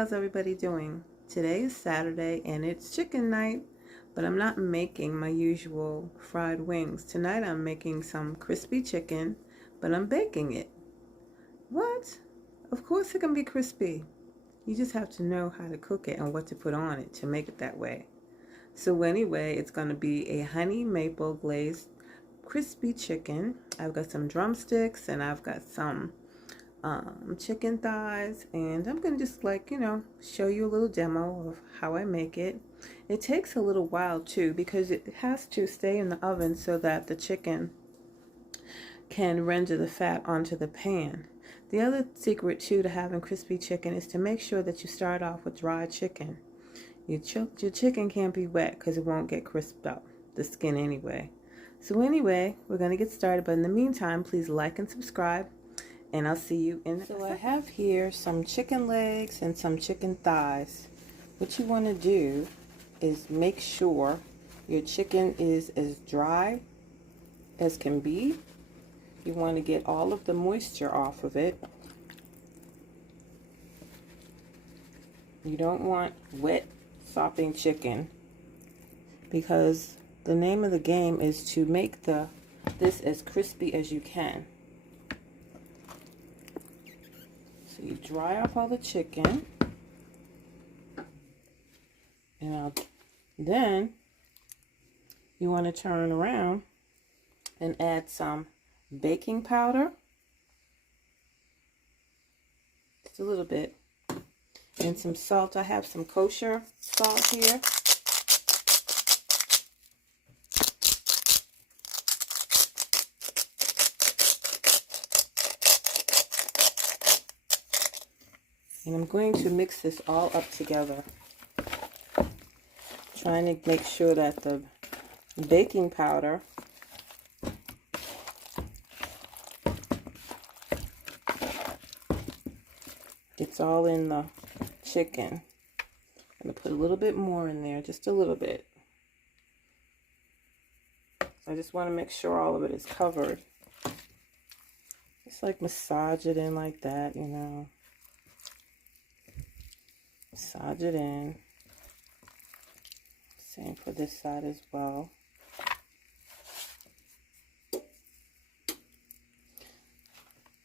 how's everybody doing? Today is Saturday and it's chicken night, but I'm not making my usual fried wings. Tonight I'm making some crispy chicken, but I'm baking it. What? Of course it can be crispy. You just have to know how to cook it and what to put on it to make it that way. So anyway, it's going to be a honey maple glazed crispy chicken. I've got some drumsticks and I've got some chicken thighs, and I'm gonna just show you a little demo of how I make it. It takes a little while too because it has to stay in the oven so that the chicken can render the fat onto the pan. The other secret too to having crispy chicken is to make sure that you start off with dry chicken. Your chicken can't be wet because it won't get crisped up, the skin anyway. So anyway, we're gonna get started, but in the meantime, please like and subscribe, and I'll see you in a second. So I have here some chicken legs and some chicken thighs. What you want to do is make sure your chicken is as dry as can be. You want to get all of the moisture off of it. You don't want wet, sopping chicken, because the name of the game is to make this as crispy as you can. So you dry off all the chicken, and then you want to turn around and add some baking powder, just a little bit, and some salt. I have some kosher salt here. And I'm going to mix this all up together, trying to make sure that the baking powder gets all in the chicken. I'm going to put a little bit more in there, just a little bit. I just want to make sure all of it is covered. Just like massage it in like that, you know. Massage it in. Same for this side as well.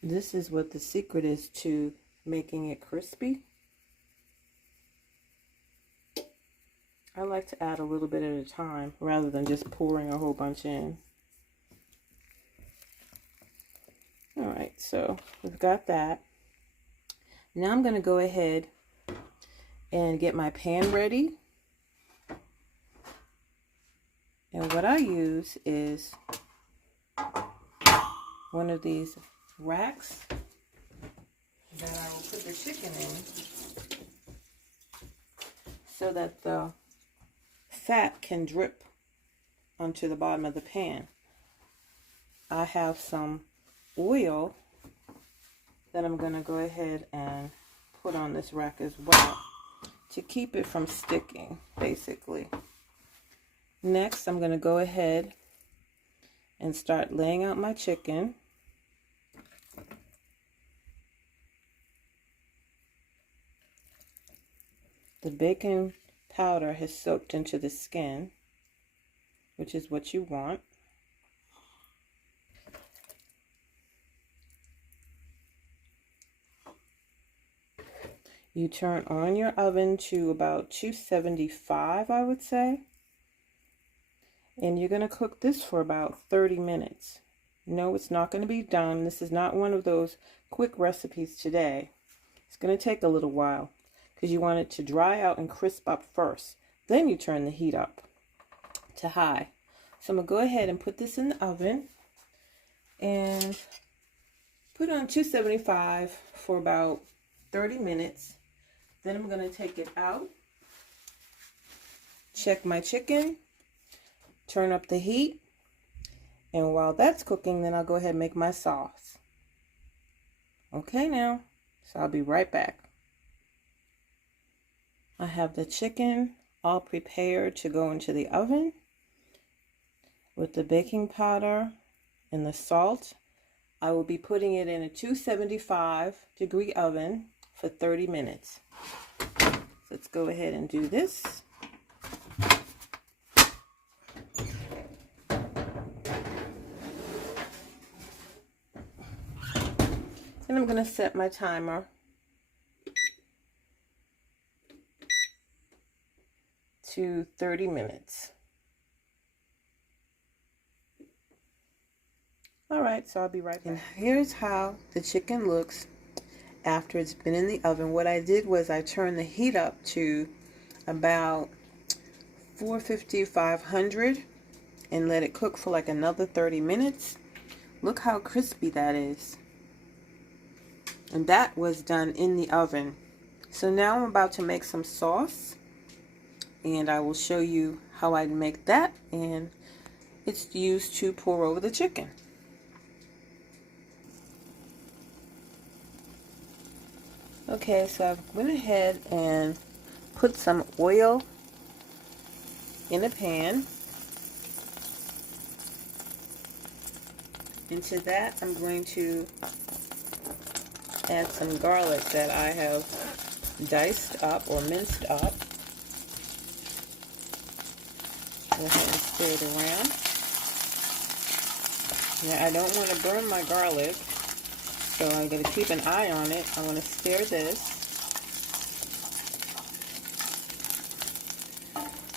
This is what the secret is to making it crispy. I like to add a little bit at a time rather than just pouring a whole bunch in. Alright, so we've got that. Now I'm going to go ahead and get my pan ready. And what I use is one of these racks that I will put the chicken in so that the fat can drip onto the bottom of the pan. I have some oil that I'm going to go ahead and put on this rack as well to keep it from sticking, basically. Next, I'm going to go ahead and start laying out my chicken. The baking powder has soaked into the skin, which is what you want. You turn on your oven to about 275, I would say. And you're going to cook this for about 30 minutes. No, it's not going to be done. This is not one of those quick recipes today. It's going to take a little while because you want it to dry out and crisp up first. Then you turn the heat up to high. So I'm going to go ahead and put this in the oven and put it on 275 for about 30 minutes. Then I'm going to take it out, check my chicken, turn up the heat, and while that's cooking, then I'll go ahead and make my sauce. Okay now, so I'll be right back. I have the chicken all prepared to go into the oven with the baking powder and the salt. I will be putting it in a 275 degree oven for 30 minutes. go ahead and do this. And I'm going to set my timer to 30 minutes. All right, so I'll be right back. And here's how the chicken looks after it's been in the oven. What I did was I turned the heat up to about 450, 500 and let it cook for like another 30 minutes. Look how crispy that is. And that was done in the oven. So now I'm about to make some sauce, and I will show you how I make that, and it's used to pour over the chicken. Okay, so I've went ahead and put some oil in a pan. Into that, I'm going to add some garlic that I have diced up or minced up. Go ahead and stir it around. Now, I don't want to burn my garlic, so I'm going to keep an eye on it. I want to stir this.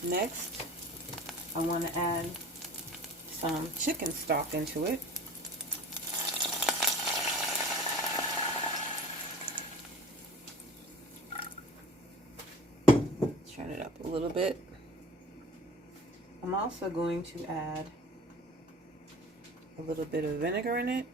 Next, I want to add some chicken stock into it. Turn it up a little bit. I'm also going to add a little bit of vinegar in it.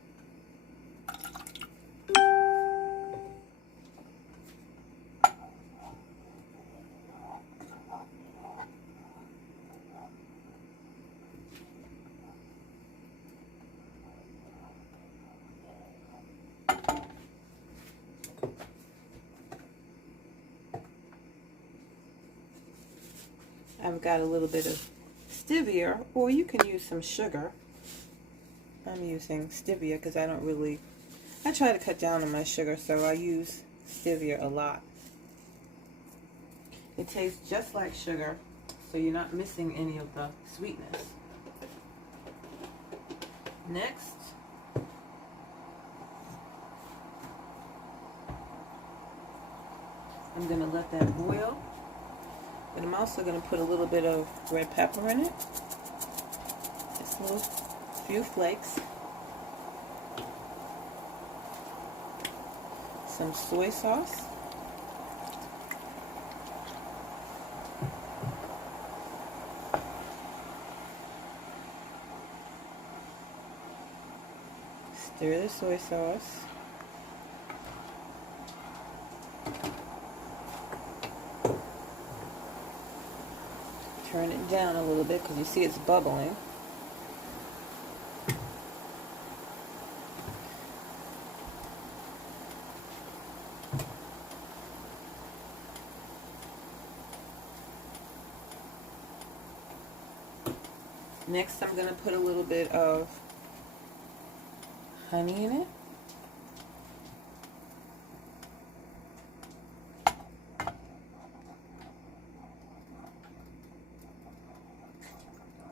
I've got a little bit of stevia, or you can use some sugar. I'm using stevia because I try to cut down on my sugar, so I use stevia a lot. It tastes just like sugar, so you're not missing any of the sweetness. Next, I'm going to let that boil. But I'm also going to put a little bit of red pepper in it. Just a few flakes. Some soy sauce. Stir the soy sauce. Turn it down a little bit because you see it's bubbling. Next, I'm going to put a little bit of honey in it.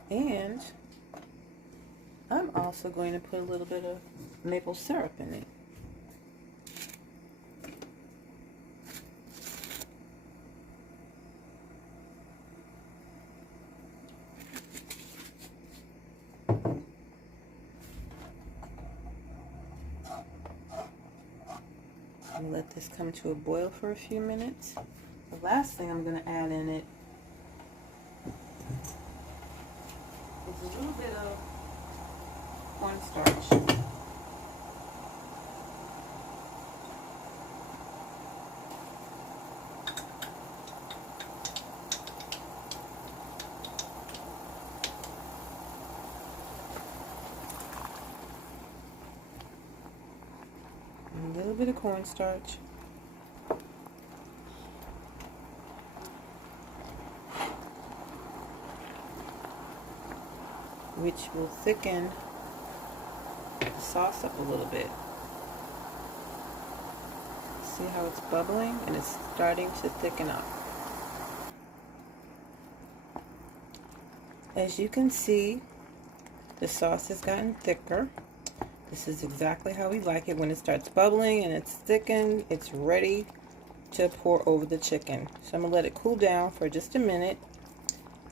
And I'm also going to put a little bit of maple syrup in it. And let this come to a boil for a few minutes. The last thing I'm going to add in it is a little bit of cornstarch. A little bit of cornstarch. Which will thicken the sauce up a little bit. See how it's bubbling and it's starting to thicken up. As you can see, the sauce has gotten thicker. This is exactly how we like it. When it starts bubbling and it's thickened, it's ready to pour over the chicken. So I'm going to let it cool down for just a minute.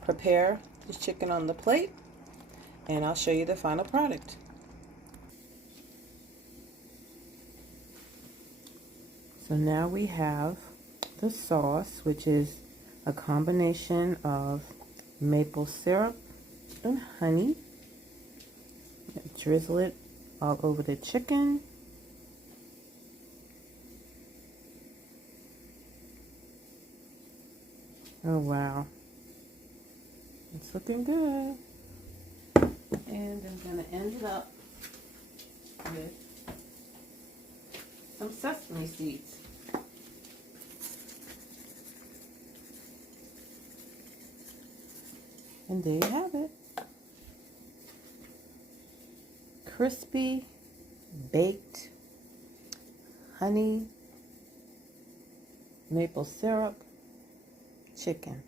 Prepare the chicken on the plate, and I'll show you the final product. So now we have the sauce, which is a combination of maple syrup and honey. Drizzle it all over the chicken. Oh wow, it's looking good. And I'm gonna end it up with some sesame seeds. And there you have it. Crispy, baked, honey, maple syrup, chicken.